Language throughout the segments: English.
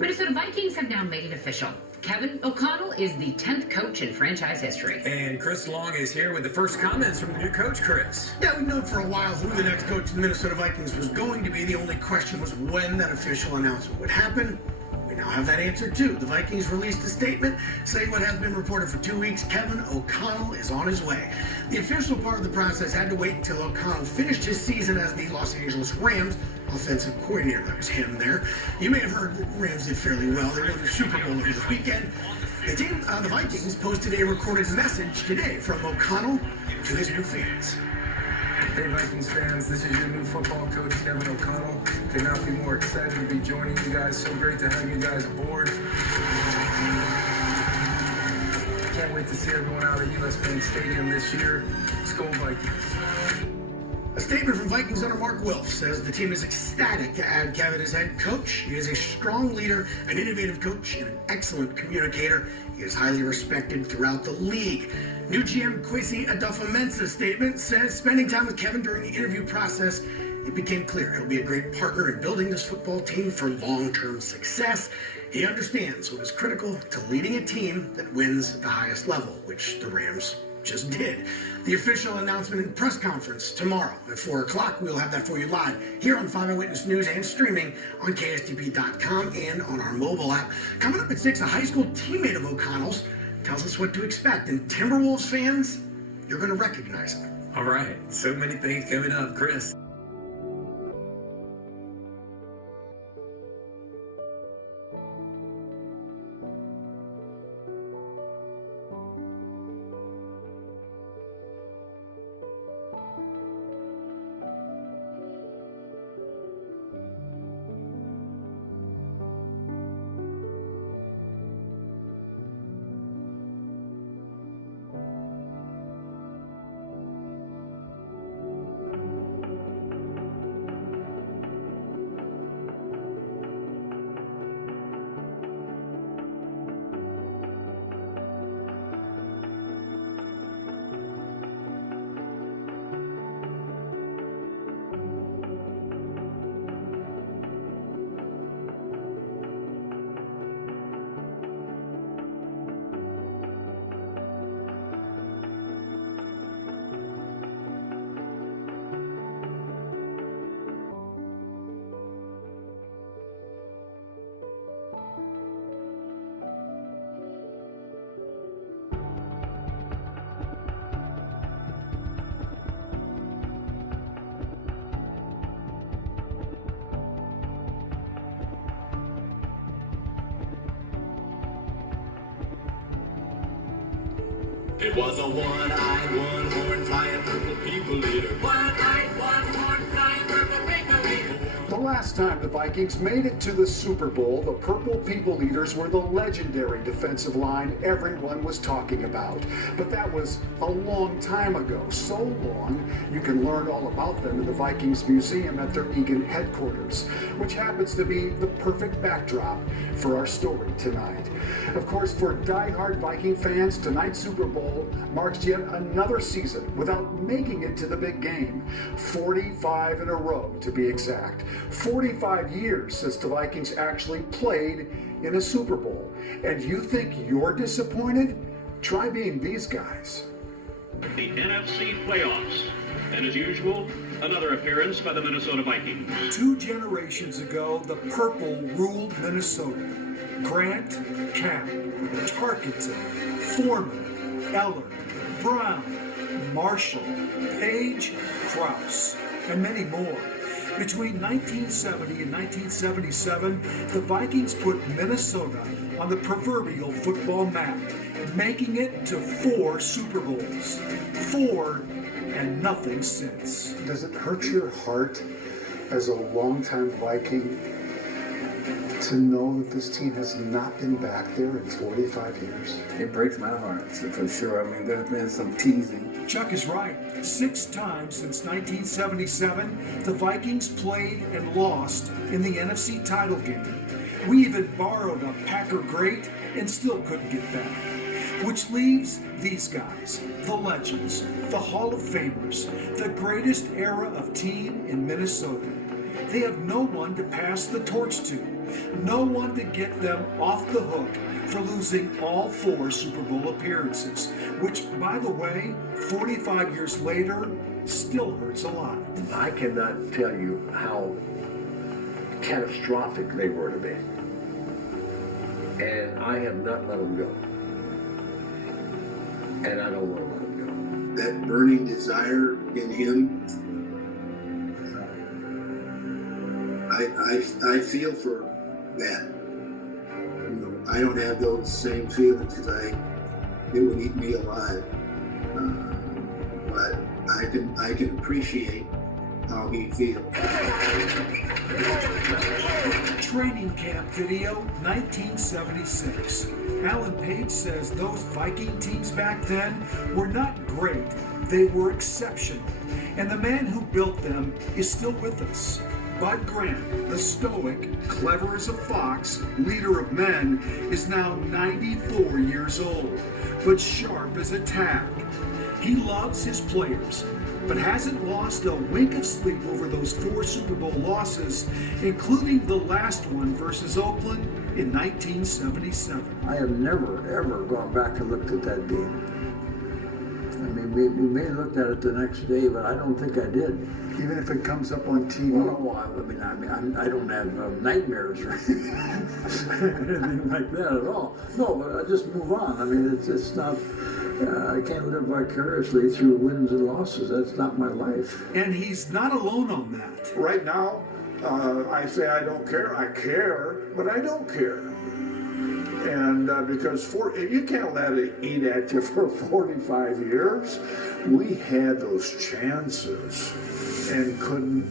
Minnesota Vikings have now made it official. Kevin O'Connell is the 10th coach in franchise history. And Chris Long is here with the first comments from the new coach, Chris. Yeah, we've known for a while who the next coach of the Minnesota Vikings was going to be. The only question was when that official announcement would happen. We now have that answer, too. The Vikings released a statement saying what has been reported for 2 weeks, Kevin O'Connell is on his way. The official part of the process had to wait until O'Connell finished his season as the Los Angeles Rams offensive coordinator. That was him there. You may have heard the Rams did fairly well. They won the Super Bowl over this weekend. The team, the Vikings, posted a recorded message today from O'Connell to his new fans. Hey Vikings fans, this is your new football coach, Kevin O'Connell. Could not be more excited to be joining you guys. So great to have you guys aboard. Can't wait to see everyone out at US Bank Stadium this year. Let's go Vikings. A statement from Vikings owner Mark Wilf says the team is ecstatic to add Kevin as head coach. He is a strong leader, an innovative coach, and an excellent communicator. He is highly respected throughout the league. New GM Kwesi Adofo-Mensah's statement says spending time with Kevin during the interview process, it became clear he'll be a great partner in building this football team for long-term success. He understands what is critical to leading a team that wins at the highest level, which the Rams just did. The official announcement and press conference tomorrow at 4 o'clock. We'll have that for you live here on 5 Eyewitness News and streaming on KSTP.com and on our mobile app. Coming up at 6, a high school teammate of O'Connell's tells us what to expect. And Timberwolves fans, you're going to recognize him. All right, so many things coming up, Chris. It was a one-eyed, one-horn, flying purple people eater. One-eyed, one-horn, flying purple people eater. The last time the Vikings made it to the Super Bowl, the Purple People Eaters were the legendary defensive line everyone was talking about. But that was a long time ago, so long you can learn all about them in the Vikings Museum at their Eagan headquarters, which happens to be the perfect backdrop for our story tonight. Of course, for die-hard Viking fans, tonight's Super Bowl marks yet another season without making it to the big game. 45 in a row, to be exact. 45 years since the Vikings actually played in a Super Bowl. And you think you're disappointed? Try being these guys. The NFC playoffs. And as usual, another appearance by the Minnesota Vikings. 2 generations ago, the purple ruled Minnesota. Grant, Cap, Tarkenton, Foreman, Eller, Brown, Marshall, Page, Krause, and many more. Between 1970 and 1977, the Vikings put Minnesota on the proverbial football map, making it to 4 Super Bowls. 4 and nothing since. Does it hurt your heart as a longtime Viking to know that this team has not been back there in 45 years? It breaks my heart, for sure. I mean, there's been some teasing. Chuck is right. 6 times since 1977, the Vikings played and lost in the NFC title game. We even borrowed a Packer great and still couldn't get back. Which leaves these guys, the legends, the Hall of Famers, the greatest era of team in Minnesota. they have no one to pass the torch to, no one to get them off the hook for losing all 4 Super Bowl appearances, which, by the way, 45 years later, still hurts a lot. I cannot tell you how catastrophic they were to me. And I have not let them go. And I don't want to let them go. That burning desire in him, I feel for that. You know, I don't have those same feelings because it would eat me alive. But I can appreciate how he feels. Training camp video, 1976. Alan Page says those Viking teams back then were not great, they were exceptional. And the man who built them is still with us. Bud Grant, the stoic, clever as a fox, leader of men, is now 94 years old, but sharp as a tack. He loves his players, but hasn't lost a wink of sleep over those 4 Super Bowl losses, including the last one versus Oakland in 1977. I have never, ever gone back and looked at that game. I mean, we may have looked at it the next day, but I don't think I did. Even if it comes up on TV? Oh, I don't have nightmares or anything like that at all. No, but I just move on. I mean, it's not, I can't live vicariously through wins and losses. That's not my life. And he's not alone on that. Right now, I say I don't care. I care, but I don't care. And because you can't let it eat at you for 45 years. We had those chances and couldn't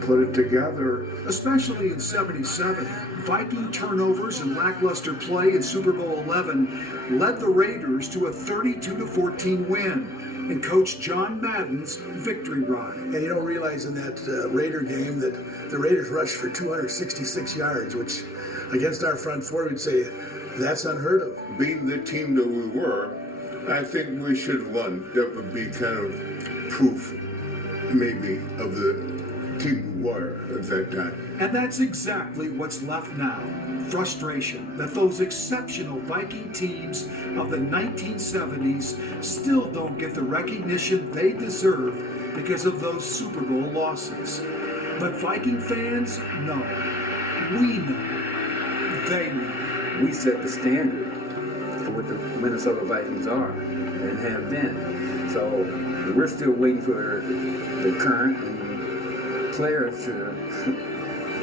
put it together. Especially in 77, Viking turnovers and lackluster play in Super Bowl 11 led the Raiders to a 32-14 win in Coach John Madden's victory ride. And you don't realize in that Raider game that the Raiders rushed for 266 yards, which against our front four, we'd say that's unheard of. Being the team that we were, I think we should have won. That would be kind of proof, maybe, of the team we were at that time. And that's exactly what's left now. Frustration that those exceptional Viking teams of the 1970s still don't get the recognition they deserve because of those Super Bowl losses. But Viking fans know. We know. They know. We set the standard for what the Minnesota Vikings are and have been. So we're still waiting for the current and players to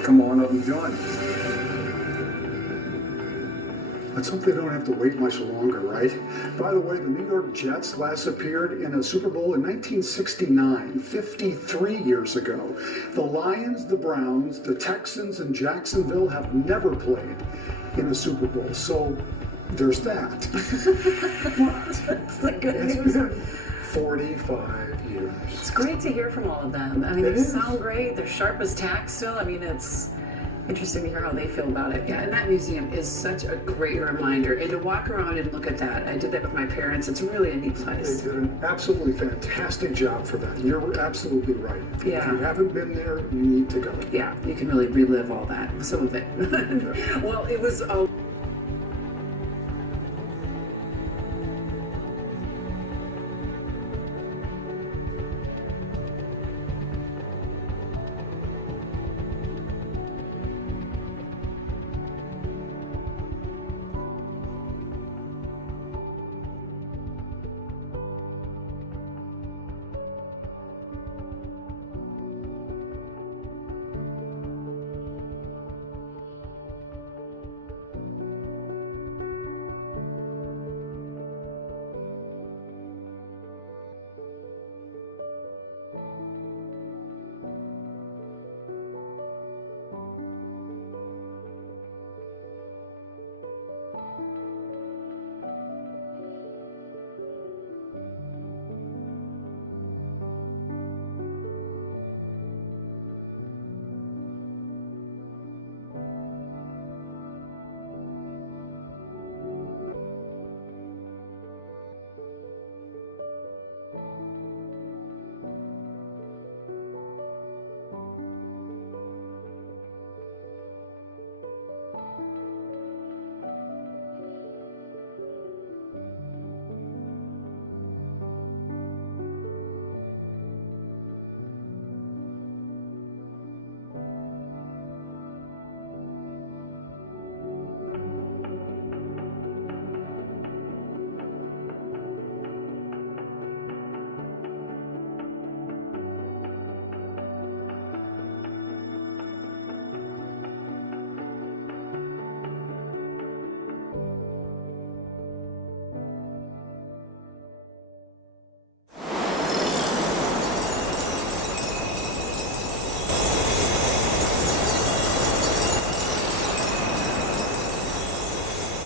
come on up and join us. Let's hope they don't have to wait much longer, right? By the way, the New York Jets last appeared in a Super Bowl in 1969, 53 years ago. The Lions, the Browns, the Texans, and Jacksonville have never played in a Super Bowl, so there's that. That's the good It's news. been 45 years. It's great to hear from all of them. I mean, It they is. sound great. They're sharp as tack still. I mean, it's interesting to hear how they feel about it. Yeah, and that museum is such a great reminder. And to walk around and look at that, I did that with my parents. It's really a neat They place. did an absolutely fantastic job for that. You're absolutely right. Yeah. If you haven't been there, you need to go. Yeah, you can really relive all that, some of it. Well, it was a